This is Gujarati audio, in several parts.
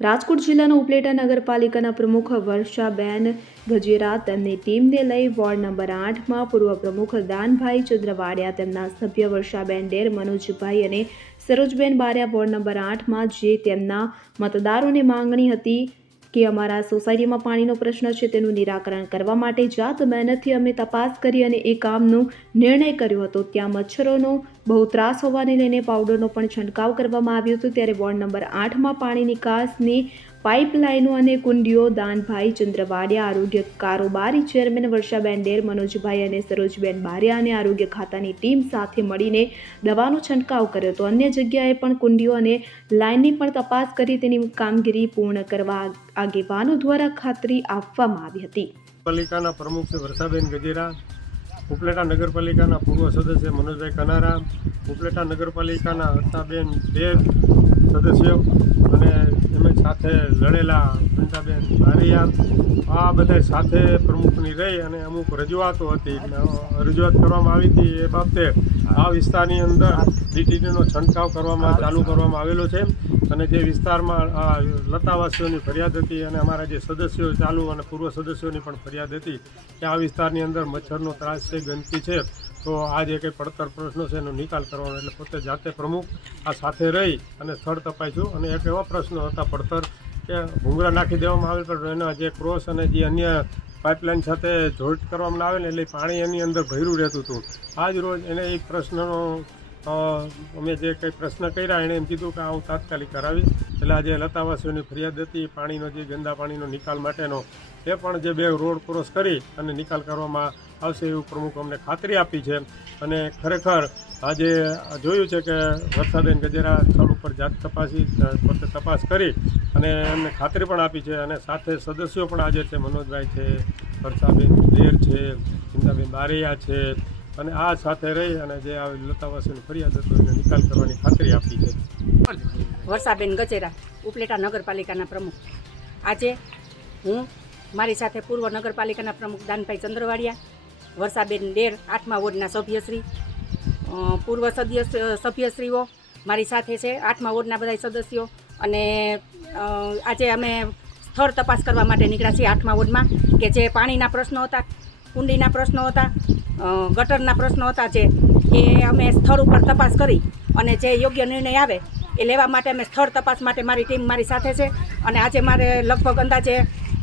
રાજકોટ જિલ્લાના ઉપલેટા નગરપાલિકાના પ્રમુખ વર્ષાબેન ગજેરા તેમની ટીમને લઈ વોર્ડ નંબર 8માં પૂર્વ પ્રમુખ દાનભાઈ ચંદ્રવાડિયા, તેમના સભ્ય વર્ષાબેન ડેર, મનોજભાઈ અને સરોજબેન બારિયા વોર્ડ નંબર 8માં જે તેમના મતદારોની માંગણી હતી કે અમારા સોસાયટીમાં પાણીનો પ્રશ્ન છે તેનું નિરાકરણ કરવા માટે જાત મહેનતથી અમે તપાસ કરી અને એ કામનો નિર્ણય કર્યો હતો। ત્યાં મચ્છરોનો બહુ ત્રાસ હોવાને લઈને પાવડરનો પણ છંટકાવ કરવામાં આવ્યો હતો। ત્યારે વોર્ડ નંબર 8માં પાણી નિકાસની પાઇપલાઇનો અને કુંડીઓ દાનભાઈ ચંદ્રવાડિયા, આરોગ્ય કારોબારી ચેરમેન વર્ષાબેન ડેર, મનોજભાઈ અને સરોજબેન બારિયા અને આરોગ્ય ખાતાની ટીમ સાથે મળીને દવાનો છંટકાવ કર્યો હતો। અન્ય જગ્યાએ પણ કુંડીઓ અને લાઇનની પણ તપાસ કરી તેની કામગીરી પૂર્ણ કરવા આગેવાનો દ્વારા ખાતરી આપવામાં આવી હતી। પાલિકાના પ્રમુખ છે વર્ષાબેન ગજેરા, ઉપલેટા નગરપાલિકાના પૂર્વ સદસ્ય મનોજભાઈ કનારા, ઉપલેટા નગરપાલિકાના હર્ષાબેન ડેર સદસ્યો અને એમની સાથે લડેલા ઘંટાબેન બારિયા, આ બધા સાથે પ્રમુખની રહી અને અમુક રજૂઆતો હતી, રજૂઆત કરવામાં આવી હતી। એ બાબતે આ વિસ્તારની અંદર ડીટીટીનો છંટકાવ ચાલુ કરવામાં આવેલો છે અને જે વિસ્તારમાં લતાવાસીઓની ફરિયાદ હતી અને અમારા જે સદસ્યો ચાલુ અને પૂર્વ સદસ્યોની પણ ફરિયાદ હતી કે આ વિસ્તારની અંદર મચ્છરનો ત્રાસ છે, ગંદકી છે, તો આ જે કંઈ પડતર પ્રશ્નો છે એનો નિકાલ કરવાનો, એટલે પોતે જાતે પ્રમુખ આ સાથે રહી અને સ્થળ તપાસ્યું અને એક એવા પ્રશ્નો હતા પડતર કે ભૂંગળા નાખી દેવામાં આવે પણ એના જે ક્રોસ અને જે અન્ય પાઇપલાઇન સાથે જોઈન્ટ કરવામાં આવે ને એટલે પાણી એની અંદર ભર્યું રહેતું હતું। આજ રોજ એને એક પ્રશ્નનો અમે જે કંઈ પ્રશ્ન કર્યા એણે એમ કીધું કે હું તાત્કાલિક કરાવીશ। એટલે આજે લતાવાસીઓની ફરિયાદ હતી પાણીનો જે ગંદા પાણીનો નિકાલ માટેનો, એ પણ જે 2 રોડ ક્રોસ કરી અને નિકાલ કરવામાં આવશે એવું પ્રમુખ અમને ખાતરી આપી છે। અને ખરેખર આજે જોયું છે કે વર્ષાબેન ગજેરા સ્થળ ઉપર જાત પોતે તપાસ કરી અને એમને ખાતરી પણ આપી છે અને સાથે સદસ્યો પણ હાજર છે, મનોજભાઈ છે, વર્ષાબેન ડેર છે, ઘંટાબેન બારિયા છે અને આ સાથે રહી અને જે આ લતાવાસીની ફરિયાદ હતો એને નિકાલ કરવાની ખાતરી આપી છે। વર્ષાબેન ગજેરા, ઉપલેટા નગરપાલિકાના પ્રમુખ। આજે હું મારી સાથે પૂર્વ નગરપાલિકાના પ્રમુખ દાનભાઈ ચંદ્રવાડિયા, વર્ષાબેન ડેર 8મા વોર્ડના સભ્યશ્રી, પૂર્વ સભ્યશ્રીઓ મારી સાથે છે, 8મા વોર્ડના બધા સદસ્યો અને આજે અમે સ્થળ તપાસ કરવા માટે નીકળ્યા છીએ 8મા વોર્ડમાં કે જે પાણીના પ્રશ્નો હતા, કુંડીના પ્રશ્નો હતા, ગટરના પ્રશ્નો હતા, જે એ અમે સ્થળ ઉપર તપાસ કરી અને જે યોગ્ય નિર્ણય આવે એ લેવા માટે અમે સ્થળ તપાસ માટે મારી ટીમ મારી સાથે છે। અને આજે મારે લગભગ અંદાજે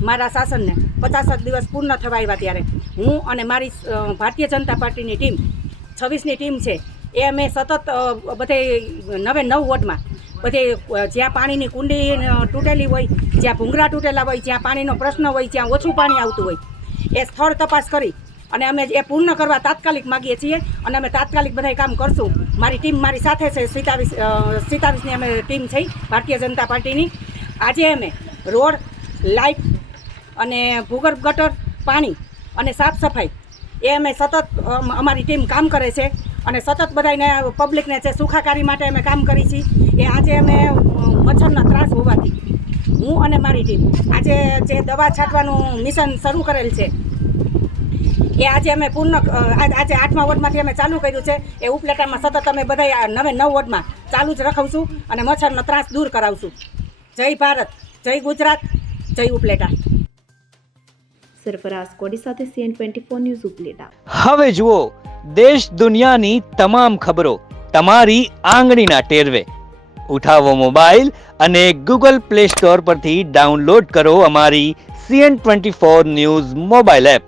મારા શાસનને 50 દિવસ પૂર્ણ થવા આવ્યા ત્યારે હું અને મારી ભારતીય જનતા પાર્ટીની ટીમ 26ની ટીમ છે એ અમે સતત બધે 9 વોર્ડમાં બધે જ્યાં પાણીની કુંડી તૂટેલી હોય, જ્યાં ભૂંગળા તૂટેલા હોય, જ્યાં પાણીનો પ્રશ્ન હોય, જ્યાં ઓછું પાણી આવતું હોય એ સ્થળ તપાસ કરી અને અમે એ પૂર્ણ કરવા તાત્કાલિક માગીએ છીએ અને અમે તાત્કાલિક બધા કામ કરશું। મારી ટીમ મારી સાથે છે, 27ની અમે ટીમ છે ભારતીય જનતા પાર્ટીની। આજે અમે રોડ, લાઇટ અને ભૂગર્ભ ગટર, પાણી અને સાફ સફાઈ એ અમે સતત અમારી ટીમ કામ કરે છે અને સતત બધાને પબ્લિકને જે સુખાકારી માટે અમે કામ કરી છીએ। એ આજે અમે મચ્છરના ત્રાસ હોવાથી હું અને મારી ટીમ આજે જે દવા છાંટવાનું મિશન શરૂ કરેલ છે એ આજે અમે આજે 8મા વોર્ડમાંથી અમે ચાલુ કર્યું છે। એ ઉપલેટામાં સતત અમે બધા 9 વોર્ડમાં ચાલુ જ રખાવશું અને મચ્છરનો ત્રાસ દૂર કરાવશું। જય ભારત, જય ગુજરાત, જય ઉપલેટા। સરફરાઝ કોડી સાથે CN24 ન્યૂઝ ઉપલેટા। હવે જુઓ દેશ દુનિયાની તમામ ખબરો તમારી આંગળીના ટેરવે। ઉઠાવો મોબાઈલ અને Google Play Store પરથી ડાઉનલોડ કરો અમારી CN24 ન્યૂઝ મોબાઈલ એપ।